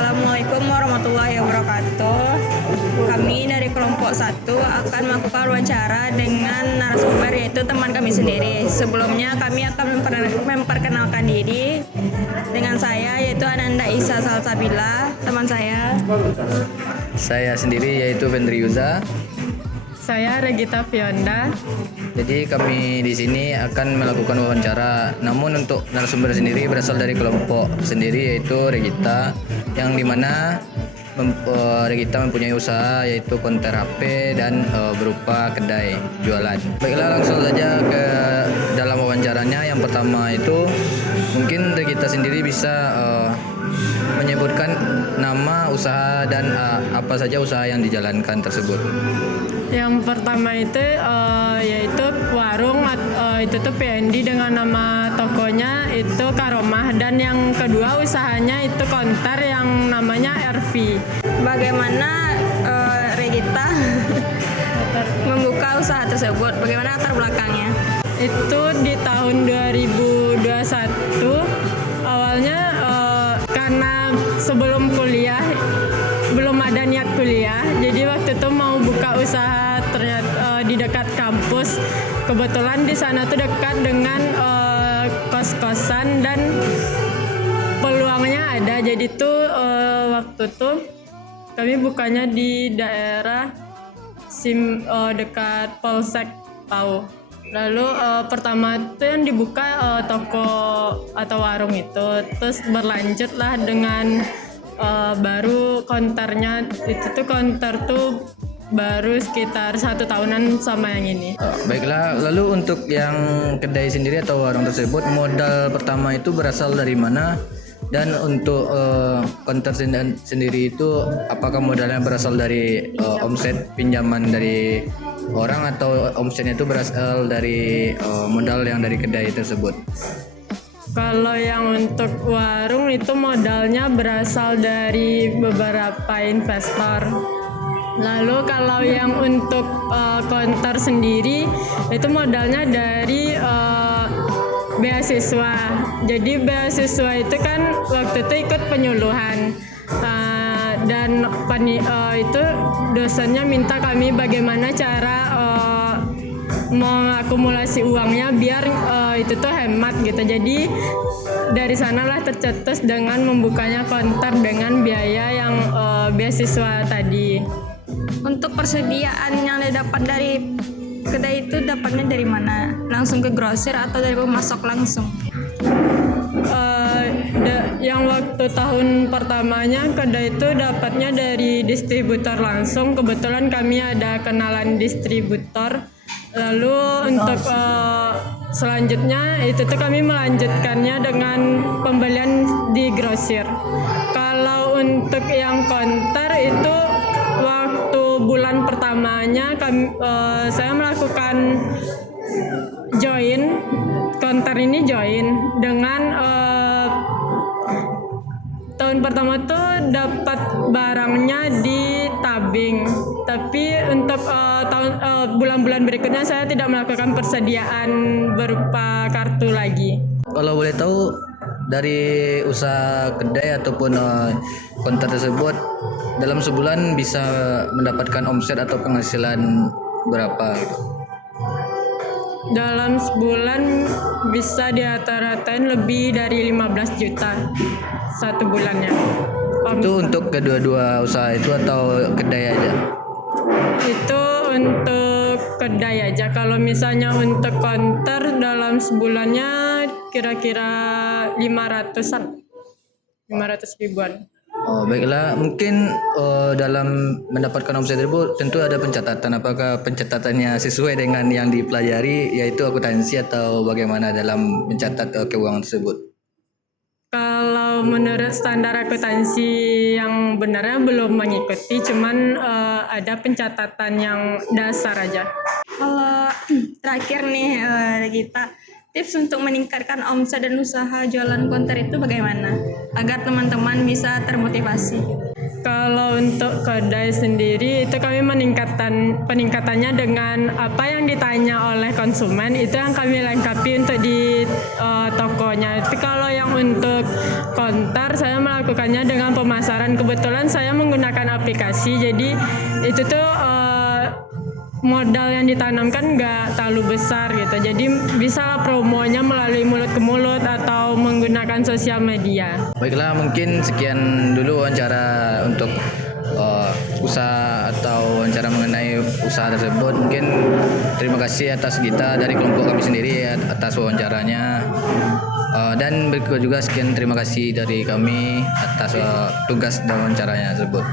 Assalamualaikum warahmatullahi wabarakatuh. Kami dari kelompok 1 akan melakukan wawancara dengan narasumber yaitu teman kami sendiri. Sebelumnya kami akan memperkenalkan diri dengan saya yaitu Ananda Isa Salsabila, teman saya. Saya sendiri yaitu Vendri Yuza. Saya Regita Fionda. Jadi kami di sini akan melakukan wawancara. Namun untuk narasumber sendiri berasal dari kelompok sendiri yaitu Regita, yang dimana Regita mempunyai usaha yaitu konter HP dan berupa kedai jualan. Baiklah, langsung saja ke dalam wawancaranya. Yang pertama itu mungkin Regita sendiri bisa menyebutkan nama usaha dan apa saja usaha yang dijalankan tersebut. Yang pertama itu yaitu warung, itu tuh PND dengan nama tokonya itu Karomah, dan yang kedua usahanya itu konter yang namanya RV. Bagaimana Regita membuka usaha tersebut? Bagaimana latar belakangnya? Itu di tahun 2021 awalnya karena sebelum kuliah belum ada niat kuliah, jadi waktu itu mau buka usaha ternyata di dekat kampus. Kebetulan di sana tuh dekat dengan kos-kosan dan peluangnya ada. Jadi tuh waktu tuh kami bukanya di daerah dekat Polsek Pau. Lalu pertama tuh yang dibuka toko atau warung itu, terus berlanjutlah dengan baru konternya. Itu tuh konter tuh baru sekitar 1 tahunan sama yang ini. Baiklah, lalu untuk yang kedai sendiri atau warung tersebut, modal pertama itu berasal dari mana? Dan untuk konter sendiri itu apakah modalnya berasal dari omset pinjaman dari orang atau omsetnya itu berasal dari modal yang dari kedai tersebut? Kalau yang untuk warung itu modalnya berasal dari beberapa investor. Lalu kalau yang untuk konter sendiri itu modalnya dari beasiswa. Jadi beasiswa itu kan waktu itu ikut penyuluhan dan itu dosennya minta kami bagaimana cara mengakumulasi uangnya biar itu tuh hemat gitu. Jadi dari sanalah tercetus dengan membukanya konter dengan biaya yang beasiswa tadi. Untuk persediaan yang didapat dari kedai itu dapatnya dari mana? Langsung ke grosir atau dari pemasok langsung? Yang waktu tahun pertamanya kedai itu dapatnya dari distributor langsung. Kebetulan kami ada kenalan distributor. Lalu untuk selanjutnya itu tuh kami melanjutkannya dengan pembelian di grosir. Kalau untuk yang konter itu waktu bulan pertamanya saya melakukan join konter ini dengan tahun pertama tuh dapat barangnya di tabing, tapi untuk bulan-bulan berikutnya saya tidak melakukan persediaan berupa kartu lagi. Kalau boleh tahu dari usaha kedai ataupun konter tersebut dalam sebulan bisa mendapatkan omset atau penghasilan berapa? Dalam sebulan bisa di-rata-ratain lebih dari 15 juta satu bulannya. Itu untuk kedua-dua usaha itu atau kedai aja? Itu untuk kedai aja. Kalau misalnya untuk konter dalam sebulannya kira-kira 500 ribuan. Oh, baiklah, mungkin dalam mendapatkan omset tersebut tentu ada pencatatan. Apakah pencatatannya sesuai dengan yang dipelajari, yaitu akuntansi, atau bagaimana dalam mencatat keuangan tersebut? Kalau menurut standar akuntansi yang benarnya belum mengikuti, cuman ada pencatatan yang dasar aja. Kalau terakhir nih Regita, tips untuk meningkatkan omset dan usaha jualan konter itu bagaimana agar teman-teman bisa termotivasi? Kalau untuk kedai sendiri itu kami peningkatannya dengan apa yang ditanya oleh konsumen, itu yang kami lengkapi untuk di toko promonya. Tapi kalau yang untuk konter saya melakukannya dengan pemasaran. Kebetulan saya menggunakan aplikasi, jadi itu tuh modal yang ditanamkan nggak terlalu besar gitu. Jadi bisa promonya melalui mulut ke mulut atau menggunakan sosial media. Baiklah, mungkin sekian dulu wawancara untuk usaha atau wawancara mengenai usaha tersebut. Mungkin terima kasih atas kita dari kelompok kami sendiri atas wawancaranya. Dan berikut juga sekian terima kasih dari kami atas tugas dan wawancaranya tersebut.